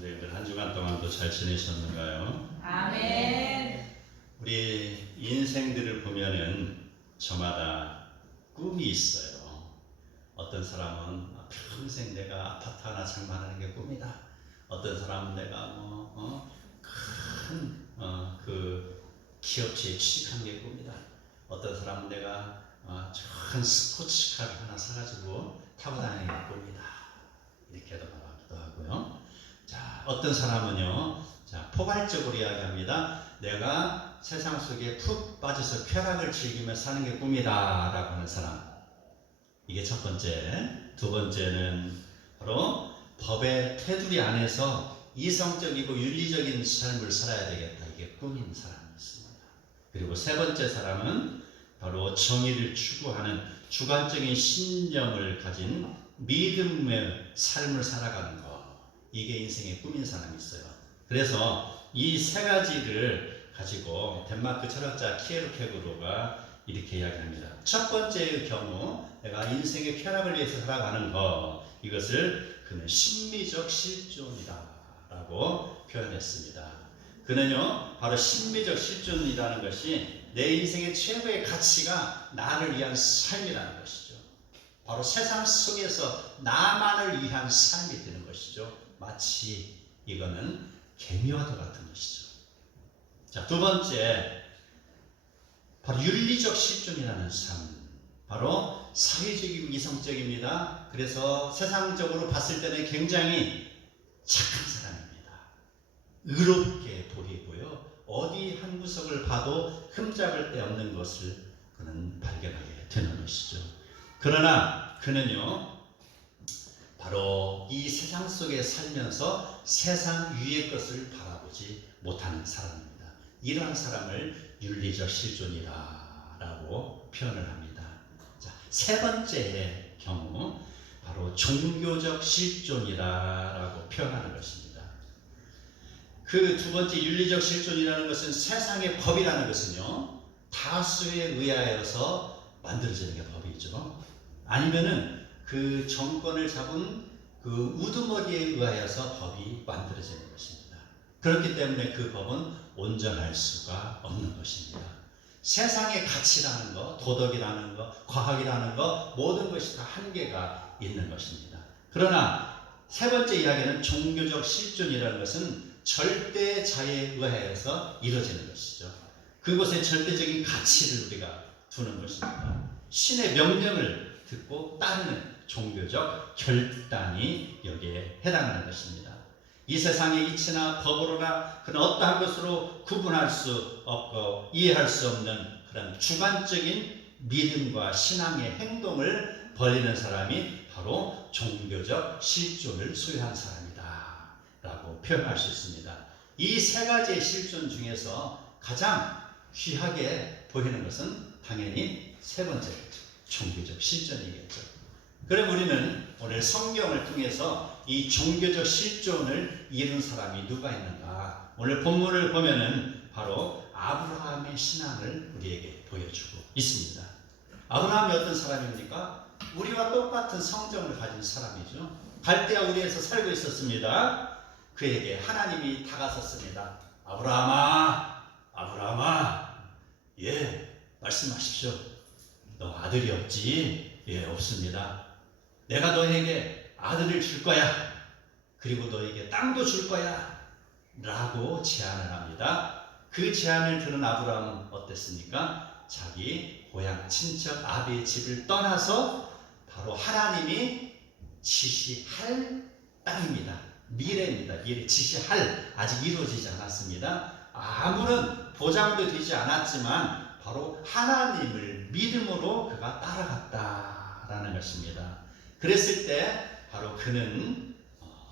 성도님들 한 주간 동안도 잘 지내셨는가요? 아멘. 우리 인생들을 보면은 저마다 꿈이 있어요. 어떤 사람은 평생 내가 아파트 하나 장만하는 게 꿈이다. 어떤 사람은 내가 그 기업체에 취직하는 게 꿈이다. 어떤 사람은 내가 좋은 스포츠카를 하나 사가지고 타고 다니는 게 꿈이다. 이렇게도 말하기도 하고요. 자, 어떤 사람은요, 자, 포괄적으로 이야기합니다. 내가 세상 속에 푹 빠져서 쾌락을 즐기며 사는 게 꿈이다 라고 하는 사람. 이게 첫 번째. 두 번째는 바로 법의 테두리 안에서 이성적이고 윤리적인 삶을 살아야 되겠다. 이게 꿈인 사람이 있습니다. 그리고 세 번째 사람은 바로 정의를 추구하는 주관적인 신념을 가진 믿음의 삶을 살아가는 것. 이게 인생의 꿈인 사람이 있어요. 그래서 이 세 가지를 가지고 덴마크 철학자 키에르케고르가 이렇게 이야기합니다. 첫 번째의 경우 내가 인생의 쾌락을 위해서 살아가는 것, 이것을 그는 심미적 실존이다 라고 표현했습니다. 그는요 바로 심미적 실존이라는 것이 내 인생의 최고의 가치가 나를 위한 삶이라는 것이죠. 바로 세상 속에서 나만을 위한 삶이 되는 것이죠. 마치 이거는 개미와도 같은 것이죠. 자, 두 번째, 바로 윤리적 실존이라는 삶. 바로 사회적이고 이성적입니다. 그래서 세상적으로 봤을 때는 굉장히 착한 사람입니다. 의롭게 보이고요. 어디 한 구석을 봐도 흠잡을 데 없는 것을 그는 발견하게 되는 것이죠. 그러나 그는요, 바로 이 세상 속에 살면서 세상 위의 것을 바라보지 못하는 사람입니다. 이러한 사람을 윤리적 실존이라고 표현을 합니다. 자, 세 번째의 경우 바로 종교적 실존이라고 표현하는 것입니다. 그 두 번째 윤리적 실존이라는 것은 세상의 법이라는 것은요, 다수에 의하여서 만들어지는 게 법이죠. 아니면은 그 정권을 잡은 그 우두머리에 의하여서 법이 만들어지는 것입니다. 그렇기 때문에 그 법은 온전할 수가 없는 것입니다. 세상의 가치라는 것, 도덕이라는 것, 과학이라는 것, 모든 것이 다 한계가 있는 것입니다. 그러나 세 번째 이야기는 종교적 실존이라는 것은 절대 자유에 의하여서 이루어지는 것이죠. 그곳에 절대적인 가치를 우리가 두는 것입니다. 신의 명령을 듣고 따르는 종교적 결단이 여기에 해당하는 것입니다. 이 세상의 이치나 법으로나 그런 어떠한 것으로 구분할 수 없고 이해할 수 없는 그런 주관적인 믿음과 신앙의 행동을 벌이는 사람이 바로 종교적 실존을 소유한 사람이다 라고 표현할 수 있습니다. 이 세 가지의 실존 중에서 가장 귀하게 보이는 것은 당연히 세 번째겠죠. 종교적 실존이겠죠. 그럼 우리는 오늘 성경을 통해서 이 종교적 실존을 이룬 사람이 누가 있는가? 오늘 본문을 보면은 바로 아브라함의 신앙을 우리에게 보여주고 있습니다. 아브라함이 어떤 사람입니까? 우리와 똑같은 성정을 가진 사람이죠. 갈대아 우리에서 살고 있었습니다. 그에게 하나님이 다가섰습니다. 아브라함아, 아브라함아, 예, 말씀하십시오. 너 아들이 없지? 예, 없습니다. 내가 너에게 아들을 줄 거야. 그리고 너에게 땅도 줄 거야. 라고 제안을 합니다. 그 제안을 들은 아브라함은 어땠습니까? 자기 고향 친척 아비의 집을 떠나서 바로 하나님이 지시할 땅입니다. 미래입니다. 지시할, 아직 이루어지지 않았습니다. 아무런 보장도 되지 않았지만 바로 하나님을 믿음으로 그가 따라갔다라는 것입니다. 그랬을 때 바로 그는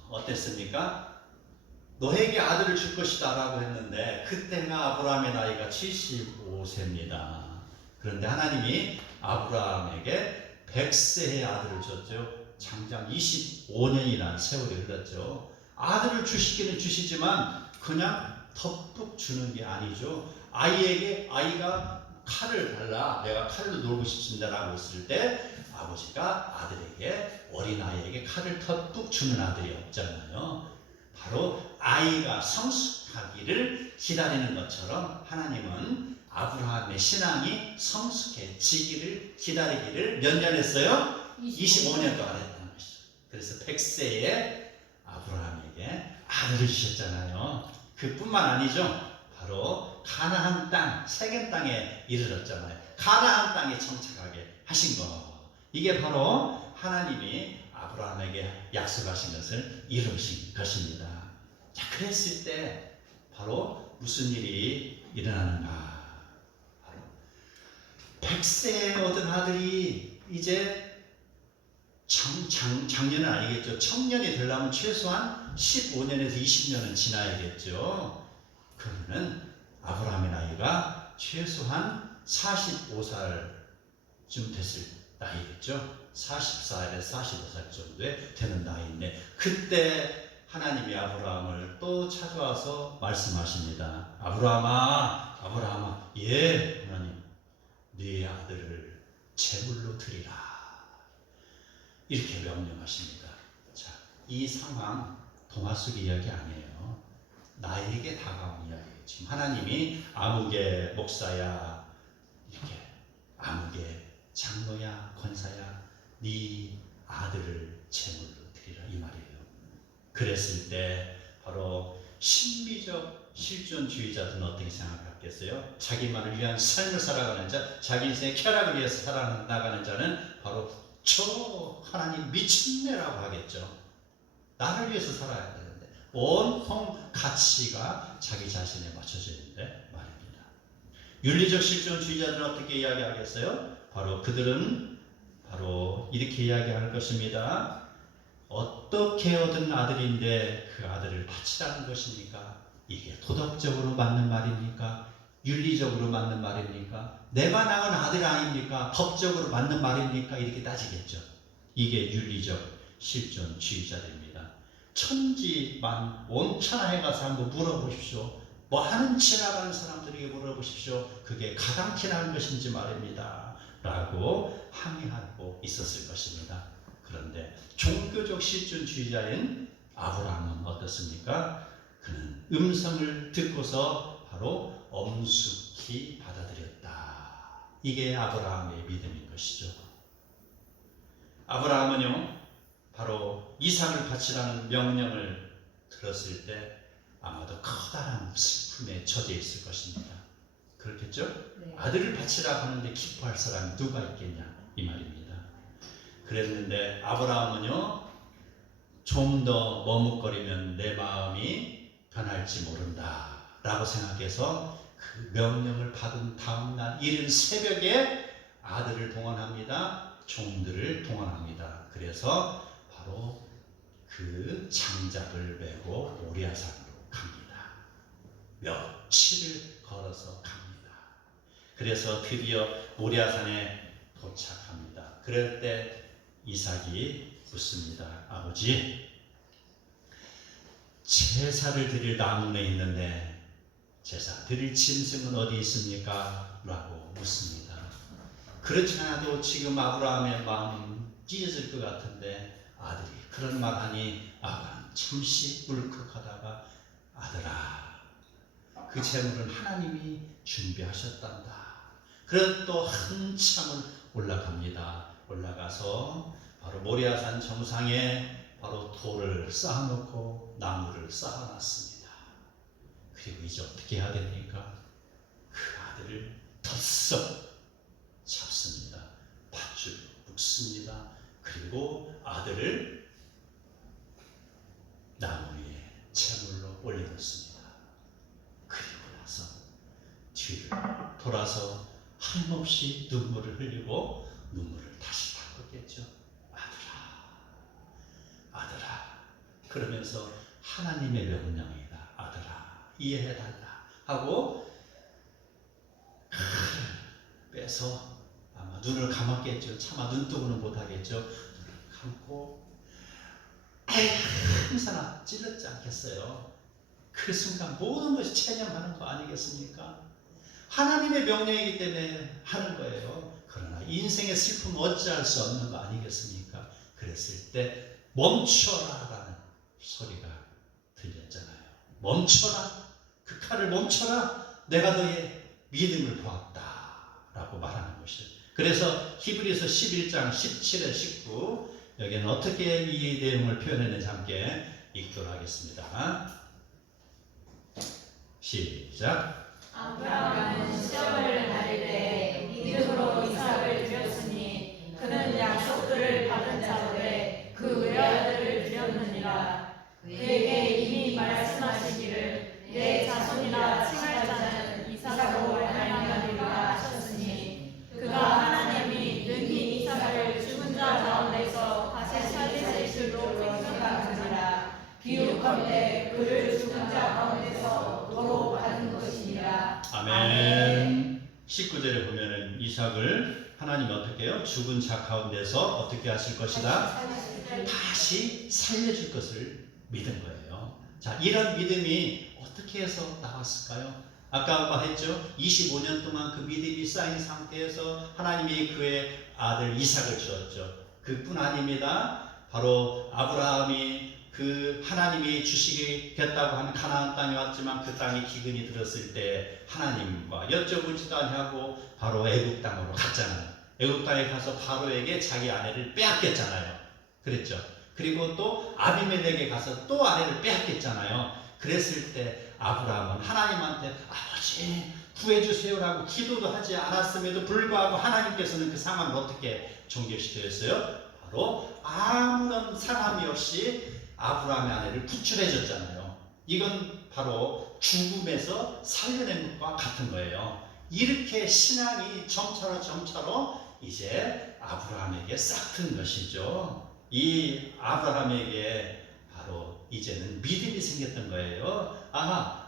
어땠습니까? 너에게 아들을 줄 것이다 라고 했는데 그때가 아브라함의 나이가 75세입니다. 그런데 하나님이 아브라함에게 100세의 아들을 줬죠. 장장 25년이라는 세월이 흘렀죠. 아들을 주시기는 주시지만 그냥 덮뿍 주는 게 아니죠. 아이가 칼을 달라, 내가 칼로 놀고 싶습니다 라고 했을 때 아버지가 아들에게, 어린아이에게 칼을 덮뿍 주는 아들이 없잖아요. 바로 아이가 성숙하기를 기다리는 것처럼 하나님은 아브라함의 신앙이 성숙해지기를 기다리기를 몇 년 했어요? 25년 동안 했다는 것이죠. 그래서 100세에 아브라함에게 아들을 주셨잖아요. 그뿐만 아니죠. 바로 가나안 땅, 세겜 땅에 이르렀잖아요. 가나안 땅에 정착하게 하신 거. 이게 바로 하나님이 아브라함에게 약속하신 것을 이루신 것입니다. 자, 그랬을 때 바로 무슨 일이 일어나는가? 100세에 얻은 아들이 이제 작년은 아니겠죠. 청년이 되려면 최소한 15년에서 20년은 지나야겠죠. 그러면 아브라함의 나이가 최소한 45살쯤 됐을 나이겠죠. 40살에서 45살 정도에 되는 나이인데 그때 하나님이 아브라함을 또 찾아와서 말씀하십니다. 아브라함아, 아브라함아, 예, 하나님, 네 아들을 제물로 드리라. 이렇게 명령하십니다. 자, 이 상황 동화 속 이야기 아니에요. 나에게 다가온 이야기예요. 지금 하나님이 아무개 목사야, 이렇게 아무개 장로야, 권사야, 네 아들을 제물로 드리라 이 말이에요. 그랬을 때 바로 신비적 실존주의자들은 어떻게 생각하겠어요? 자기만을 위한 삶을 살아가는 자, 자기 인생의 쾌락을 위해서 살아나가는 자는 바로 저 하나님 미친네라고 하겠죠. 나를 위해서 살아야 되는데 온통 가치가 자기 자신에 맞춰져 있는데 말입니다. 윤리적 실존주의자들은 어떻게 이야기하겠어요? 바로 그들은 바로 이렇게 이야기할 것입니다. 어떻게 얻은 아들인데 그 아들을 바치라는 것입니까? 이게 도덕적으로 맞는 말입니까? 윤리적으로 맞는 말입니까? 내가 낳은 아들 아닙니까? 법적으로 맞는 말입니까? 이렇게 따지겠죠. 이게 윤리적 실존주의자들입니다. 천지만 온천하에 가서 한번 물어보십시오. 뭐 하는 지나가는 사람들에게 물어보십시오. 그게 가당키 나는 것인지 말입니다. 라고 항의하고 있었을 것입니다. 그런데 종교적 실존주의자인 아브라함은 어떻습니까? 그는 음성을 듣고서 바로 엄숙히 받아들였다. 이게 아브라함의 믿음인 것이죠. 아브라함은요, 바로 이삭을 바치라는 명령을 들었을 때 아마도 커다란 슬픔에 처져 있을 것입니다. 그렇겠죠? 네. 아들을 바치라 하는데 기뻐할 사람이 누가 있겠냐 이 말입니다. 그랬는데 아브라함은요, 좀 더 머뭇거리면 내 마음이 변할지 모른다 라고 생각해서 그 명령을 받은 다음날 이른 새벽에 아들을 동원합니다. 종들을 동원합니다. 그래서 바로 그 장작을 메고 모리아산으로 갑니다. 며칠을 걸어서 갑니다. 그래서 드디어 모리아산에 도착합니다. 그럴 때 이삭이 묻습니다. 아버지, 제사를 드릴 나무에 있는데 제사 드릴 짐승은 어디 있습니까? 라고 묻습니다. 그렇지 않아도 지금 아브라함의 마음은 찢어질 것 같은데 아들이 그런 말 하니 아브라함 잠시 울컥하다가 아들아, 그 재물은 하나님이 준비하셨단다. 그래서 또 한참을 올라갑니다. 올라가서 바로 모리아산 정상에 바로 돌을 쌓아놓고 나무를 쌓아놨습니다. 그리고 이제 어떻게 해야 됩니까? 그 아들을 덜썩 잡습니다. 밧줄로 묶습니다. 그리고 아들을 나무 위에 제물로 올려놓습니다. 그리고 나서 뒤를 돌아서 하염없이 눈물을 흘리고 눈물을 다시 닦았겠죠. 아들아, 그러면서 하나님의 명령이다. 아들아, 이해해달라 하고 빼서 아마 눈을 감았겠죠. 차마 눈뜨고는 못하겠죠. 눈을 감고 항상 찔렀지 않겠어요. 그 순간 모든 것이 체념하는 거 아니겠습니까? 하나님의 명령이기 때문에 하는 거예요. 그러나 인생의 슬픔은 어찌할 수 없는 거 아니겠습니까? 그랬을 때 멈춰라 라는 소리가 들려요. 멈춰라. 그 칼을 멈춰라. 내가 너의 믿음을 보았다. 라고 말하는 것이죠. 그래서 히브리서 11장 17에 19 여기는 어떻게 이 내용을 표현했는지 함께 읽도록 하겠습니다. 시작. 아브라함은 시험을 받을 때 믿음으로 이삭을 드렸으니 그는 약속들을 받은 자들의 그 외아들을 드렸느니라. 그에게 이미 말씀하시기를 내 자손이라 칭할 자는 이삭으로 말미암으리라 하셨으니 그가 하나님이 능히 이삭을 죽은 자 가운데서 다시 살리실 줄로 생각하느니라. 비유컨대 그를 죽은 자 가운데서 도로 받은 것이니라. 아멘. 19절에 보면은 이삭을 하나님이 어떻게 해요? 죽은 자 가운데서 어떻게 하실 것이다? 다시 살려줄 것을 믿은 거예요. 자, 이런 믿음이 어떻게 해서 나왔을까요? 아까 했죠. 25년 동안 그 믿음이 쌓인 상태에서 하나님이 그의 아들 이삭을 주었죠. 그뿐 아닙니다. 바로 아브라함이 그 하나님이 주시겠다고 한 가나안 땅에 왔지만 그 땅에 기근이 들었을 때 하나님과 여쭤보지도 아니하고 바로 애굽 땅으로 갔잖아요. 애굽 땅에 가서 바로에게 자기 아내를 빼앗겼잖아요. 그랬죠. 그리고 또 아비멜렉에 가서 또 아내를 빼앗겼잖아요. 그랬을 때 아브라함은 하나님한테 아버지 구해주세요라고 기도도 하지 않았음에도 불구하고 하나님께서는 그 상황을 어떻게 종결시켰어요? 바로 아무런 상함이 없이 아브라함의 아내를 구출해 줬잖아요. 이건 바로 죽음에서 살려낸 것과 같은 거예요. 이렇게 신앙이 점차로 이제 아브라함에게 싹튼 것이죠. 이 아브라함에게 바로 이제는 믿음이 생겼던 거예요.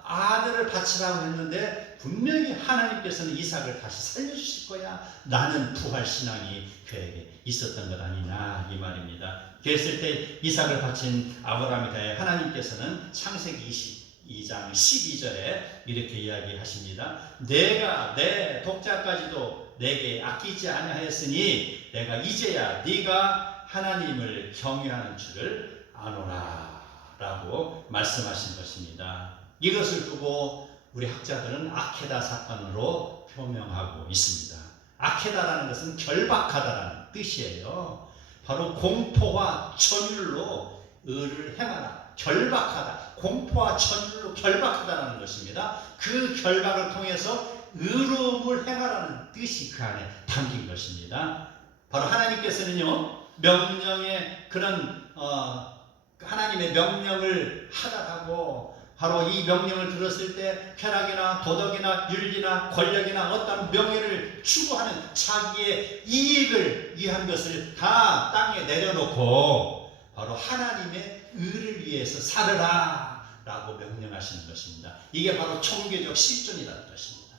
아들을 바치라고 했는데 분명히 하나님께서는 이삭을 다시 살려주실 거야. 나는 부활 신앙이 그에게 있었던 것 아니냐 이 말입니다. 그랬을 때 이삭을 바친 아브라함에 대해 하나님께서는 창세기 22장 12절에 이렇게 이야기하십니다. 내가 내 독자까지도 내게 아끼지 아니하였으니 내가 이제야 네가 하나님을 경외하는 줄을 아노라 라고 말씀하신 것입니다. 이것을 두고 우리 학자들은 아케다 사건으로 표명하고 있습니다. 아케다라는 것은 결박하다라는 뜻이에요. 바로 공포와 천율로 의를 행하라. 결박하다. 공포와 천율로 결박하다라는 것입니다. 그 결박을 통해서 의로움을 행하라는 뜻이 그 안에 담긴 것입니다. 바로 하나님께서는요, 명령의 그런 하나님의 명령을 하다하고 바로 이 명령을 들었을 때 쾌락이나 도덕이나 윤리나 권력이나 어떤 명예를 추구하는 자기의 이익을 위한 것을 다 땅에 내려놓고 바로 하나님의 의를 위해서 살으라 라고 명령하시는 것입니다. 이게 바로 종교적 실존이라는 것입니다.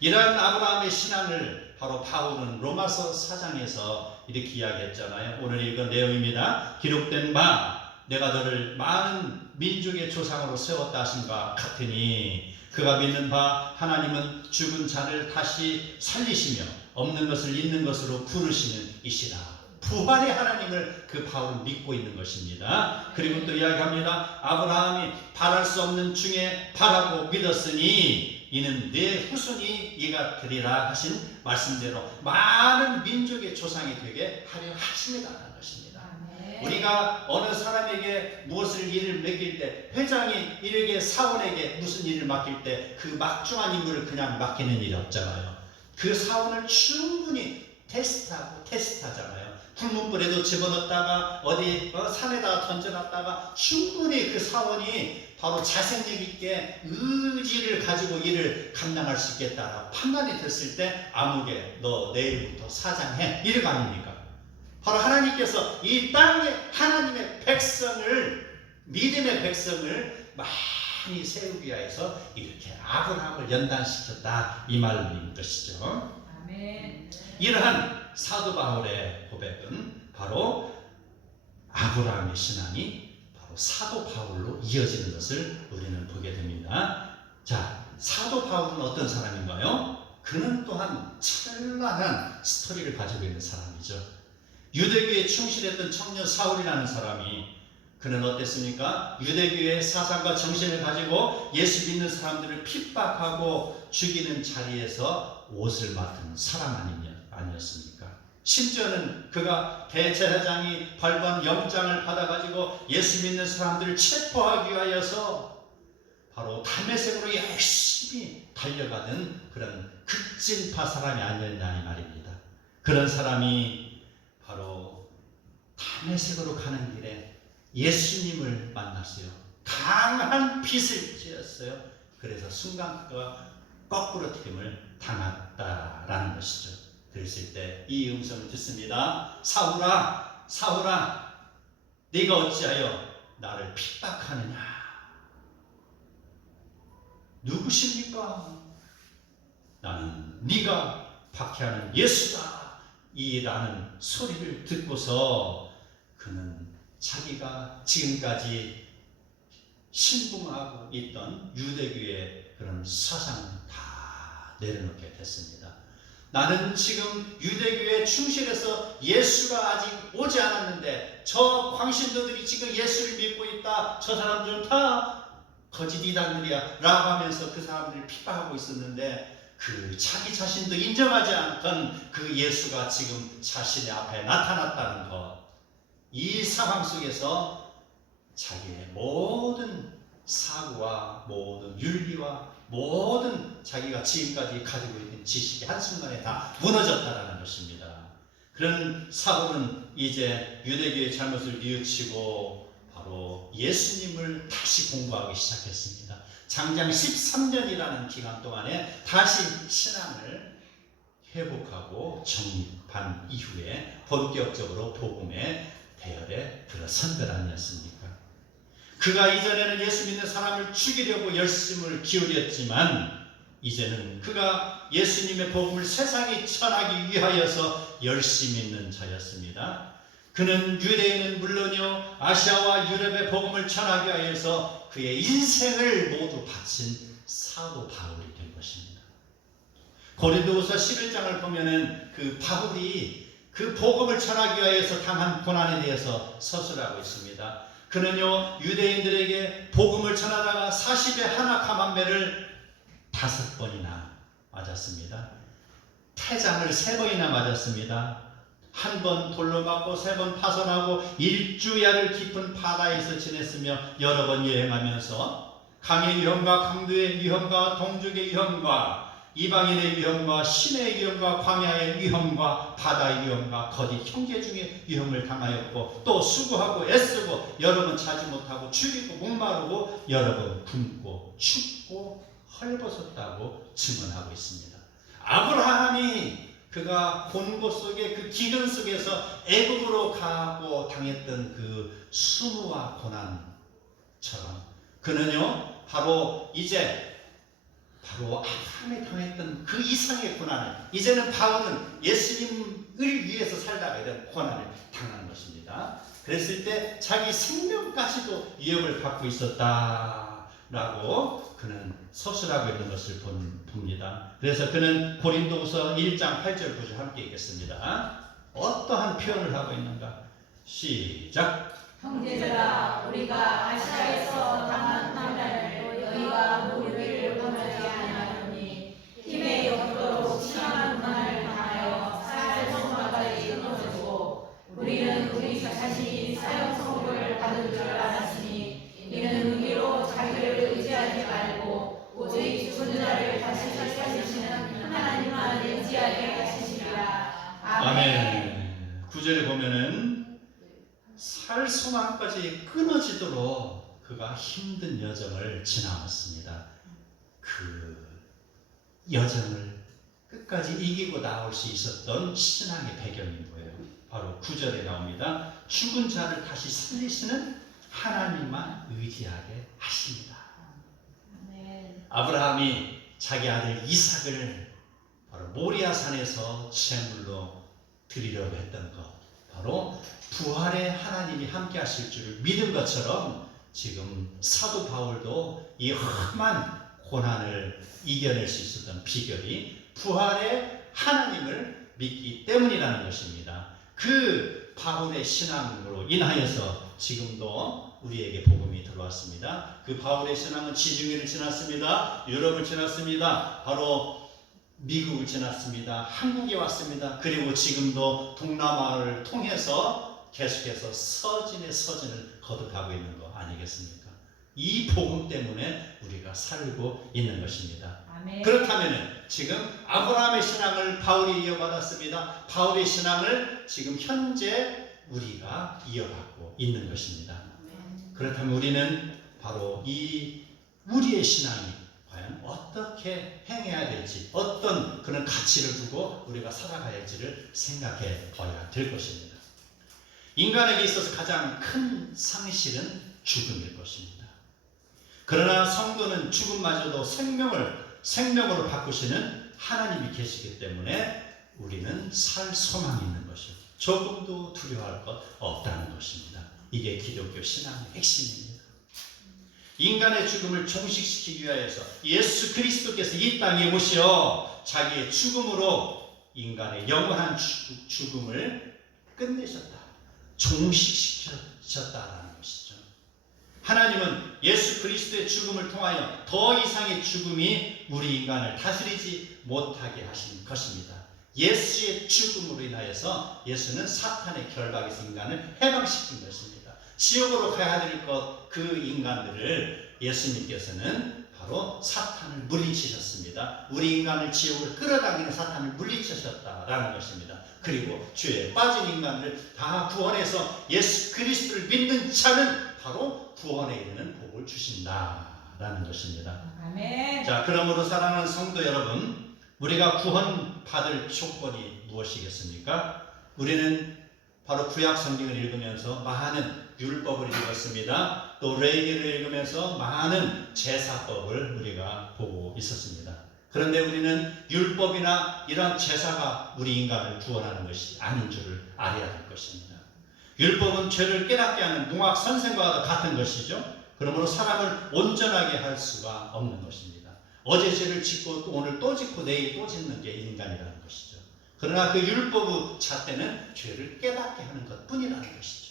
이러한 아브라함의 신앙을 바로 바울은 로마서 4장에서 이렇게 이야기했잖아요. 오늘 읽은 내용입니다. 기록된 바 내가 너를 많은 민족의 조상으로 세웠다 하신과 같으니 그가 믿는 바 하나님은 죽은 자를 다시 살리시며 없는 것을 있는 것으로 부르시는 이시라. 부활의 하나님을 그 바울은 믿고 있는 것입니다. 그리고 또 이야기합니다. 아브라함이 바랄 수 없는 중에 바라고 믿었으니 이는 내 후손이 이가 되리라 하신 말씀대로 많은 민족의 조상이 되게 하려 하십니다라는 것입니다. 우리가 어느 사람에게 무엇을 일을 맡길 때, 회장이 일에게 사원에게 무슨 일을 맡길 때 그 막중한 임무를 그냥 맡기는 일이 없잖아요. 그 사원을 충분히 테스트하잖아요. 굴문불에도 집어넣었다가 어디 산에다가 던져놨다가 충분히 그 사원이 바로 자생력 있게 의지를 가지고 일을 감당할 수 있겠다라고 판단이 됐을 때 아무개 너 내일부터 사장해 이런 거 아닙니까? 바로 하나님께서 이 땅에 하나님의 백성을, 믿음의 백성을 많이 세우기 위해서 이렇게 아브라함을 연단시켰다 이 말인 것이죠. 아멘. 이러한 사도 바울의 고백은 바로 아브라함의 신앙이 바로 사도 바울로 이어지는 것을 우리는 보게 됩니다. 자, 사도 바울은 어떤 사람인가요? 그는 또한 찬란한 스토리를 가지고 있는 사람이죠. 유대교에 충실했던 청년 사울이라는 사람이 그는 어땠습니까? 유대교의 사상과 정신을 가지고 예수 믿는 사람들을 핍박하고 죽이는 자리에서 옷을 맡은 사람 아니었습니까? 심지어는 그가 대제사장이 발부한 영장을 받아가지고 예수 믿는 사람들을 체포하기 위하여서 바로 담메색으로 열심히 달려가던 그런 극진파 사람이 아니었냐 이 말입니다. 그런 사람이 바로 담메색으로 가는 길에 예수님을 만났어요. 강한 빛을 쬐었어요. 그래서 순간 그가 거꾸로뜨림을 당했다라는 것이죠. 그랬을 때 이 음성을 듣습니다. 사울아, 사울아, 네가 어찌하여 나를 핍박하느냐? 누구십니까? 나는 네가 박해하는 예수다. 이라는 소리를 듣고서 그는 자기가 지금까지 신봉하고 있던 유대교의 그런 사상을 다 내려놓게 됐습니다. 나는 지금 유대교에 충실해서 예수가 아직 오지 않았는데 저 광신도들이 지금 예수를 믿고 있다. 저 사람들은 다 거짓 이단들이야 라고 하면서 그 사람들을 핍박하고 있었는데 그 자기 자신도 인정하지 않던 그 예수가 지금 자신의 앞에 나타났다는 것, 이 상황 속에서 자기의 모든 사고와 모든 윤리와 모든 자기가 지금까지 가지고 있는 지식이 한순간에 다 무너졌다는 것입니다. 그런 사울은 이제 유대교의 잘못을 뉘우치고 바로 예수님을 다시 공부하기 시작했습니다. 장장 13년이라는 기간 동안에 다시 신앙을 회복하고 정립한 이후에 본격적으로 복음의 대열에 들어선 것 아니었습니까? 그가 이전에는 예수 믿는 사람을 죽이려고 열심을 기울였지만 이제는 그가 예수님의 복음을 세상에 전하기 위하여서 열심히 있는 자였습니다. 그는 유대인은 물론이요 아시아와 유럽의 복음을 전하기 위하여서 그의 인생을 모두 바친 사도 바울이 된 것입니다. 고린도후서 11장을 보면은 그 바울이 그 복음을 전하기 위하여서 당한 고난에 대해서 서술하고 있습니다. 그는요 유대인들에게 복음을 전하다가 40에 하나 가만매를 5번이나 맞았습니다. 태장을 3번이나 맞았습니다. 한 번 돌로 맞고 3번 파손하고 일주야를 깊은 바다에서 지냈으며 여러 번 여행하면서 강의 위험과 강도의 위험과 동족의 위험과 이방인의 위험과 신의 위험과 광야의 위험과 바다의 위험과 거짓 형제 중에 위험을 당하였고 또 수고하고 애쓰고 여러 번 자지 못하고 죽이고 목마르고 여러 번 굶고 춥고 헐벗었다고 증언하고 있습니다. 아브라함이 그가 본 곳 속에 그 기근 속에서 애굽으로 가고 당했던 그 수모와 고난처럼 그는요 바로 이제 바로 아브라함이 당했던 그 이상의 고난을 이제는 바울은 예수님을 위해서 살다가 이런 고난을 당하는 것입니다. 그랬을 때 자기 생명까지도 위협을 받고 있었다라고 그는 서술하고 있는 것을 봅니다. 그래서 그는 고린도후서 1장 8절 9절 함께 읽겠습니다. 어떠한 표현을 하고 있는가? 시작. 형제들아 우리가 아시아에서 당한 환난을 너희가 모르기를 원하지 아니하노니 힘에 없도록 심한 고난을 당하여 사형선고까지 끊어지고 우리는 우리 자신이 사형선고를 받은 줄 알았으니 이는 의기로 자기를 의지하지 말고 오직 죽은 자를 다시 살리시는 하나님만 의지하게 하시리라. 아멘. 9절에 보면은 살 소망까지 끊어지도록 그가 힘든 여정을 지나왔습니다. 그 여정을 끝까지 이기고 나올 수 있었던 신앙의 배경이 뭐예요? 바로 9절에 나옵니다. 죽은 자를 다시 살리시는 하나님만 의지하게 하십니다. 아브라함이 자기 아들 이삭을 바로 모리아산에서 제물로 드리려고 했던 것, 바로 부활의 하나님이 함께 하실 줄을 믿은 것처럼 지금 사도 바울도 이 험한 고난을 이겨낼 수 있었던 비결이 부활의 하나님을 믿기 때문이라는 것입니다. 그 바울의 신앙으로 인하여서 지금도 우리에게 복음이 들어왔습니다. 그 바울의 신앙은 지중해를 지났습니다. 유럽을 지났습니다. 바로 미국을 지났습니다. 한국에 왔습니다. 그리고 지금도 동남아를 통해서 계속해서 서진의 서진을 거듭하고 있는 거 아니겠습니까? 이 복음 때문에 우리가 살고 있는 것입니다. 아멘. 그렇다면 지금 아브라함의 신앙을 바울이 이어받았습니다. 바울의 신앙을 지금 현재 우리가 이어받고 있는 것입니다. 그렇다면 우리는 바로 이 우리의 신앙이 과연 어떻게 행해야 될지, 어떤 그런 가치를 두고 우리가 살아가야 할지를 생각해 봐야 될 것입니다. 인간에게 있어서 가장 큰 상실은 죽음일 것입니다. 그러나 성도는 죽음마저도 생명으로 바꾸시는 하나님이 계시기 때문에 우리는 살 소망이 있는 것이요, 조금도 두려워할 것 없다는 것입니다. 이게 기독교 신앙의 핵심입니다. 인간의 죽음을 종식시키기 위하여서 예수 그리스도께서 이 땅에 오시어 자기의 죽음으로 인간의 영원한 죽음을 끝내셨다, 종식시켰다라는 것이죠. 하나님은 예수 그리스도의 죽음을 통하여 더 이상의 죽음이 우리 인간을 다스리지 못하게 하신 것입니다. 예수의 죽음으로 인하여서 예수는 사탄의 결박에서 인간을 해방시킨 것입니다. 지옥으로 가야 될 것, 그 인간들을 예수님께서는 바로 사탄을 물리치셨습니다. 우리 인간을 지옥을 끌어당기는 사탄을 물리치셨다라는 것입니다. 그리고 죄에 빠진 인간을 다 구원해서 예수 그리스도를 믿는 자는 바로 구원에 이르는 복을 주신다라는 것입니다. 아멘. 자, 그러므로 사랑하는 성도 여러분, 우리가 구원받을 조건이 무엇이겠습니까? 우리는 바로 구약 성경을 읽으면서 많은 율법을 읽었습니다. 또 레위기를 읽으면서 많은 제사법을 우리가 보고 있었습니다. 그런데 우리는 율법이나 이런 제사가 우리 인간을 구원하는 것이 아닌 줄을 알아야 될 것입니다. 율법은 죄를 깨닫게 하는 농악 선생과 같은 것이죠. 그러므로 사람을 온전하게 할 수가 없는 것입니다. 어제 죄를 짓고 또 오늘 또 짓고 내일 또 짓는 게 인간이라는 것이죠. 그러나 그 율법의 잣대는 죄를 깨닫게 하는 것뿐이라는 것이죠.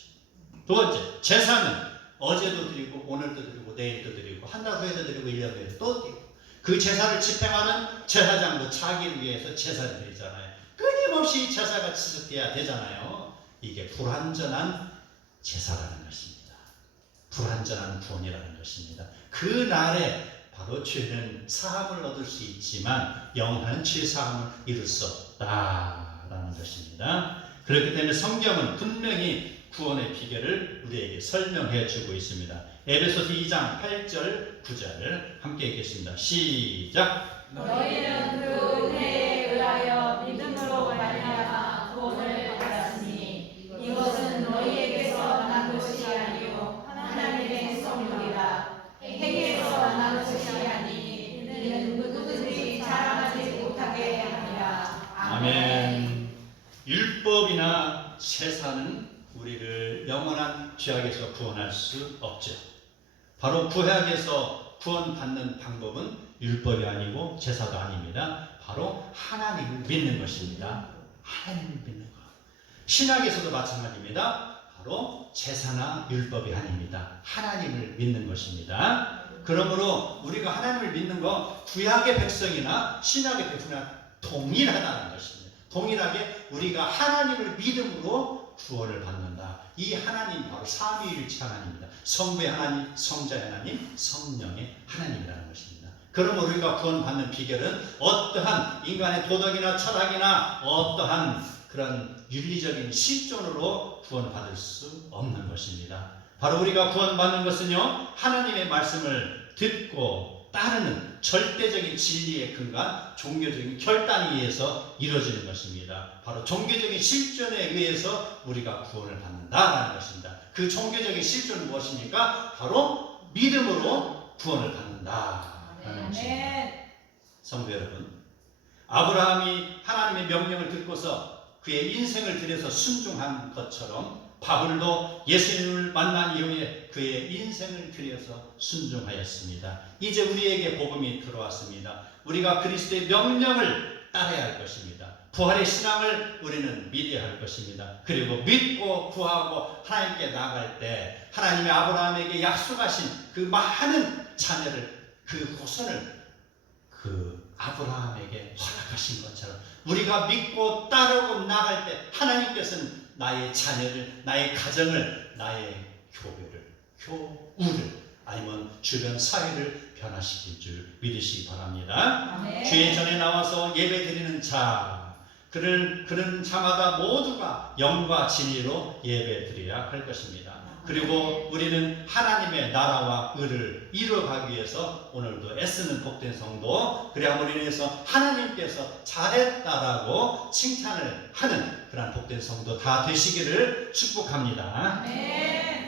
두 번째, 제사는 어제도 드리고 오늘도 드리고 내일도 드리고 한 달 후에도 드리고 1년 후에도 또 드리고, 그 제사를 집행하는 제사장도 자기를 위해서 제사를 드리잖아요. 끊임없이 제사가 지속돼야 되잖아요. 이게 불완전한 제사라는 것입니다. 불완전한 구원이라는 것입니다. 그 날에 바로 죄는 사함을 얻을 수 있지만 영원한 죄 사함을 이룰 수 없다라는 것입니다. 그렇기 때문에 성경은 분명히 구원의 비결을 우리에게 설명해 주고 있습니다. 에베소서 2장 8절 9절을 함께 읽겠습니다. 시작. 너희는 그 은혜에 의하여 믿음으로 말미암아 구원을 받았으니 이것은 너희에게서 난 것이 아니요 하나님의 선물이라. 행위에서 난 것이 아니니 이는 누구든지 자랑하지 못하게 합니다. 아멘. 율법이나 제사는 우리를 영원한 죄악에서 구원할 수 없죠. 바로 구약에서 구원받는 방법은 율법이 아니고 제사도 아닙니다. 바로 하나님을 믿는 것입니다. 하나님을 믿는 것. 신약에서도 마찬가지입니다. 바로 제사나 율법이 아닙니다. 하나님을 믿는 것입니다. 그러므로 우리가 하나님을 믿는 것, 구약의 백성이나 신약의 백성이나 동일하다는 것입니다. 동일하게 우리가 하나님을 믿음으로 구원을 받는다. 이 하나님 바로 삼위일체 하나님입니다. 성부의 하나님, 성자의 하나님, 성령의 하나님이라는 것입니다. 그러므로 우리가 구원받는 비결은 어떠한 인간의 도덕이나 철학이나 어떠한 그런 윤리적인 실존으로 구원받을 수 없는 것입니다. 바로 우리가 구원받는 것은요, 하나님의 말씀을 듣고 따르는 절대적인 진리의 근간, 종교적인 결단에 의해서 이루어지는 것입니다. 바로 종교적인 실존에 의해서 우리가 구원을 받는다라는 것입니다. 그 종교적인 실존은 무엇입니까? 바로 믿음으로 구원을 받는다라는 것입니다. 성도 여러분, 아브라함이 하나님의 명령을 듣고서 그의 인생을 들여서 순종한 것처럼 바울도 예수님을 만난 이후에 그의 인생을 들여서 순종하였습니다. 이제 우리에게 복음이 들어왔습니다. 우리가 그리스도의 명령을 따라야 할 것입니다. 부활의 신앙을 우리는 믿어야 할 것입니다. 그리고 믿고 구하고 하나님께 나아갈 때 하나님이 아브라함에게 약속하신 그 많은 자녀를, 그 후손을 그 아브라함에게 허락하신 것처럼 우리가 믿고 따르고 나갈 때 하나님께서는 나의 자녀를, 나의 가정을, 나의 교회를, 아니면 주변 사회를 변화시킬 줄 믿으시기 바랍니다. 아멘. 주의 전에 나와서 예배드리는 자, 그런 자마다 모두가 영과 진리로 예배드려야 할 것입니다. 그리고 우리는 하나님의 나라와 의를 이루어가기 위해서 오늘도 애쓰는 복된 성도, 그래야으로 인해서 하나님께서 잘했다라고 칭찬을 하는 그런 복된 성도 다 되시기를 축복합니다. 아멘.